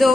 2